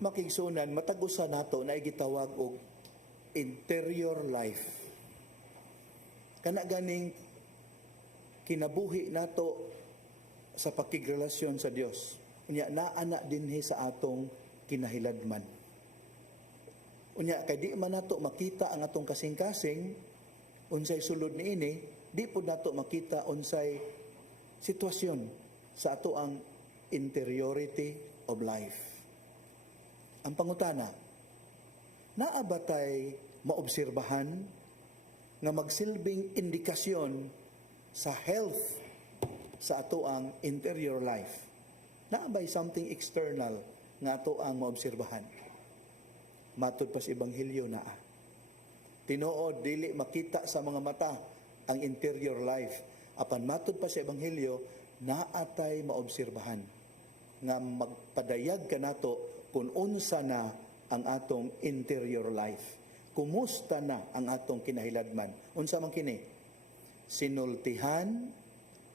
makigsunan matag-usa nato na gitawag og interior life. Kana ganing kinabuhi nato sa pakigrelasyon sa Dios. Unya naana dinhi sa atong kinahiladman. Unya kay di man nato makita ang atong kasing-kasing unsay sulod niini, di pud nato makita unsay sitwasyon sa ato ang interiority of life. Ang pangutana, naa ba tay maobserbahan nga magsilbing indikasyon sa health sa ato ang interior life? Naa ba'y something external nga ato ang maobserbahan? Matod pa sa Ebanghelyo naa. Tinuod, dili makita sa mga mata ang interior life. Apan matod pa sa Ebanghelyo, naatay maobserbahan nga magpadayag ka nato kung unsa na ang atong interior life. Kumusta na ang atong kinahiladman? Unsa man kini? Sinultihan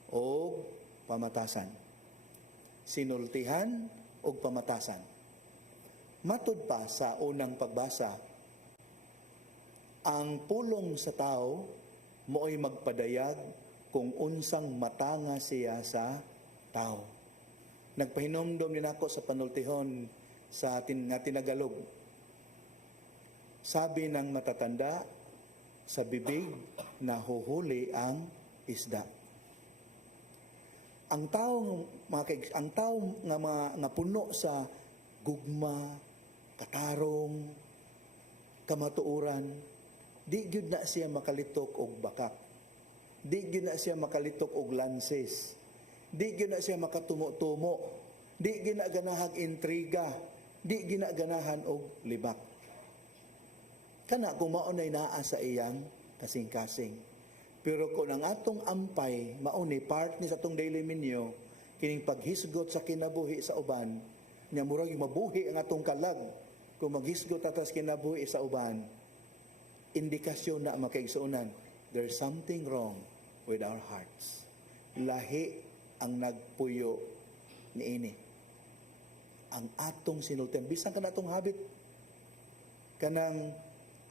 o pamatasan. Sinultihan o pamatasan. Matud pa sa unang pagbasa, ang pulong sa tao mo'y magpadayag kung unsang matanga siya sa tao. Nagpahinomdom din ako sa panultihon sa nga tinagalog. Sabi ng matatanda, sa bibig nahuhuli ang isda. Ang tao nga puno sa gugma, katarong, kamatuuran, di gyud na siya makalitok og bakak. Di gyud na siya makalitok og lanses. Di gyud na siya makatumo-tumo. Di gyud na ganahag intriga. Di gyud na ganahan og libak. Kana kung maunay naa sa iyang kasing-kasing. Pero kung ang atong ampay mauni part ni sa atong daily menu, kining paghisgot sa kinabuhi sa uban, nya murag mabuhi ang atong kalag. Kung maghisgot atas kinabuhi sa uban, indikasyon na makaigsuonan, there's something wrong with our hearts. Lahi ang nagpuyo niini. Ang atong sinultihan, bisan ka na atong habit, kanang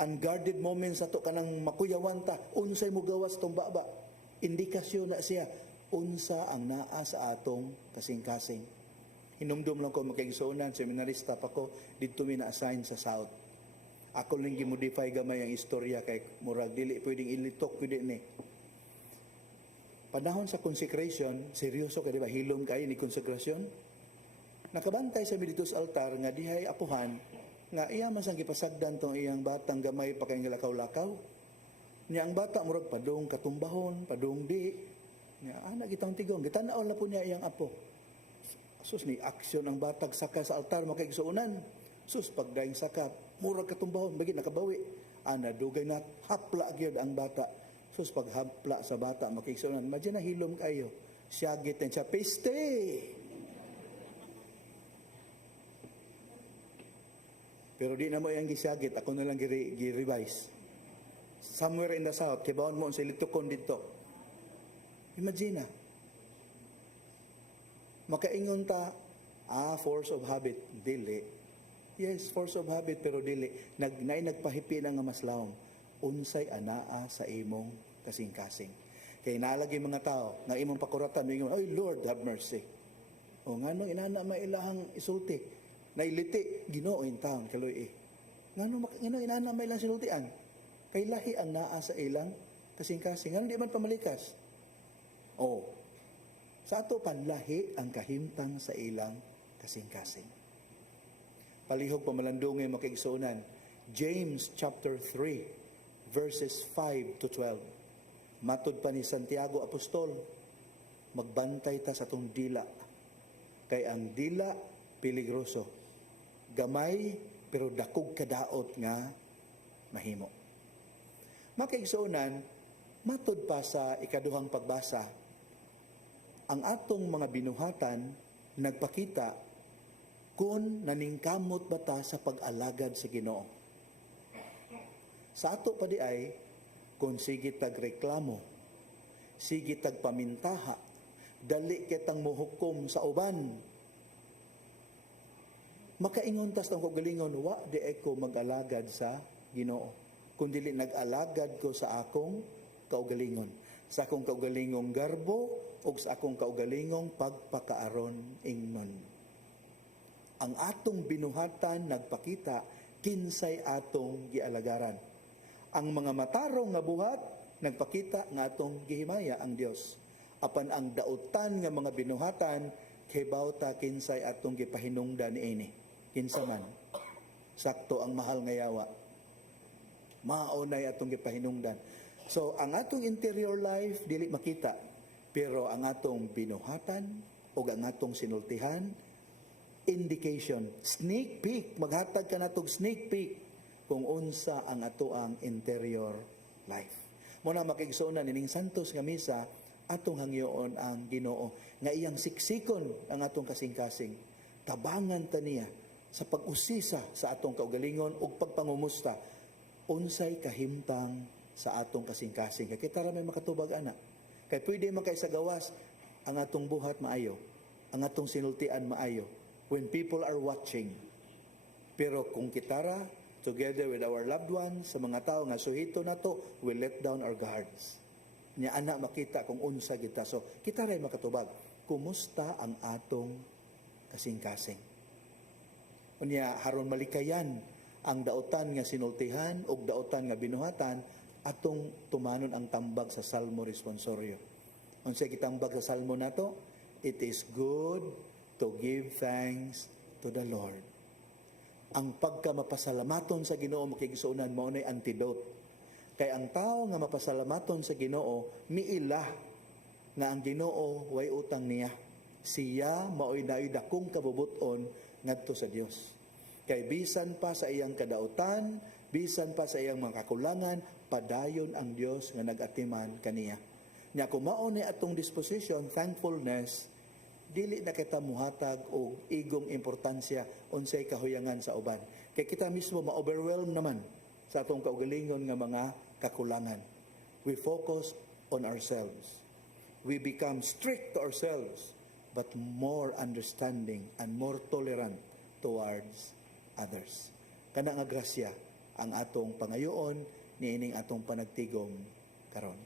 unguarded moments ato, kanang makuyawan ta, unsay mo gawas tong baba, indikasyon na siya, unsa ang naa sa atong kasing-kasing. Hinumdum lang ko makaigsuonan, seminarista pa ko, dito mi na-assign sa South. Ako lang gimodify gamay ang istorya kay murag dili pwedeng ilitok pwede ni. Panahon sa consecration, seryoso ka, di ba? Hilom kayo ni consecration. Nakabantay sa dito sa altar nga dihay apuhan nga iya man sang gipasagdan tong iyang batang gamay pa kay lakaw-lakaw. Niya ang bata murag padung katumbahon, padung di. Niya ana gitang tigong, gitanaw na po niya iyang apo. Sus ni aksyon ang batag saka sa altar makaigsuonan. Sus pagdaing saka murag katumbahon bagi nakabawi. Ana dugay na hapla gyud ang bata. Sus paghapla sa bata makaigsuonan, madya na hilom kayo. Siyagit and siya peste. Pero di na mo yung gisyagit, ako na lang gi-revise. Somewhere in the South, kibaon mo sa litukon dito. Imagine na. Makaingon ta, force of habit. Dili. Yes, force of habit, pero dili. Nagpahipi na nga maslawom. Unsay anaa sa imong kasing-kasing. Kaya nalagi mga tao, nga imong pakuratan, ingon, "Oy Lord, have mercy." O nga nung inana mailahang isulti. Nailiti, Ginoo in taon, kaloy eh. Ngano inana may lang sinultian? Kay lahi ang naa sa ilang kasing-kasing. Ngano di man pamalikas? Sa ato panlahi ang kahimtang sa ilang kasing-kasing. Palihog pamalandungay makaigsuonan. James chapter 3 verses 5 to 12. Matod pa ni Santiago Apostol, magbantay ta sa tong dila. Kay ang dila peligroso. Gamay pero dakog kadaot nga mahimo. Makaigsuonan, matod pa sa ikaduhang pagbasa, ang atong mga binuhatan nagpakita kung naningkamot ba ta sa pag-alagad sa Ginoo. Sa ato pa di ay, kung sige tagreklamo, sige tagpamintaha, dali kitang muhukom sa uban. Makaingon tas tong kaugalingon, wa di ako mag-alagad sa Ginoo. Kundi nag-alagad ko sa akong kaugalingon. Sa akong kaugalingong garbo o sa akong kaugalingong pagpakaaron ingnon. Ang atong binuhatan nagpakita kinsay atong gialagaran. Ang mga matarong nga buhat nagpakita nga atong gihimaya ang Dios. Apan ang dautan nga mga binuhatan hibaw ta kinsay atong gipahinungdan niini. Kinsa man sakto ang mahal nga yawa. Maunay atong gipahinungdan. So ang atong interior life dili makita, pero ang atong binuhatan o ang atong sinultihan, indication, sneak peek, maghatag ka natong sneak peek kung unsa ang atoang interior life. Muna makigsuonan ining santos nga misa, atong hangyoon ang Ginoo nga iyang siksikon ang atong kasing-kasing. Tabangan ta niya sa pag-usisa sa atong kaugalingon ug pagpangumusta unsay kahimtang sa atong kasing-kasing. Kay kita ra may makatubag ana. Kay pwede man kay sa gawas ang atong buhat maayo, ang atong sinultian maayo when people are watching. Pero kung kita ra together with our loved ones, sa mga tao nga suhito nato, we let down our guards. Nya ana makita kung unsa kita. So kita ray makatubag. Kumusta ang atong kasing-kasing? Unya haron malikayan ang dautan nga sinultihan ug dautan nga binuhatan atong tumanon ang tambag sa Salmo responsorio. Unsay gitambag sa Salmo nato? It is good to give thanks to the Lord. Ang pagkamapasalamaton sa Ginoo makigsuonan mao nay antidote. Kay ang tao nga mapasalamaton sa Ginoo miila nga ang Ginoo way utang niya. Siya maoy naay dakong kabubuton ngadto sa Dios. Kay bisan pa sa iyang kadautan, bisan pa sa iyang mga kakulangan, padayon ang Dios nga nagatiman kaniya. Nya kung mao ni atong disposition, thankfulness, dili na kita muhatag og igong importansya unsay kahuyangan sa uban. Kay kita mismo ma-overwhelm naman sa atong kaugalingon nga mga kakulangan. We focus on ourselves. We become strict to ourselves, but more understanding and more tolerant towards others. Kana nga grasya ang atong pangayoon niining atong panagtigom karon.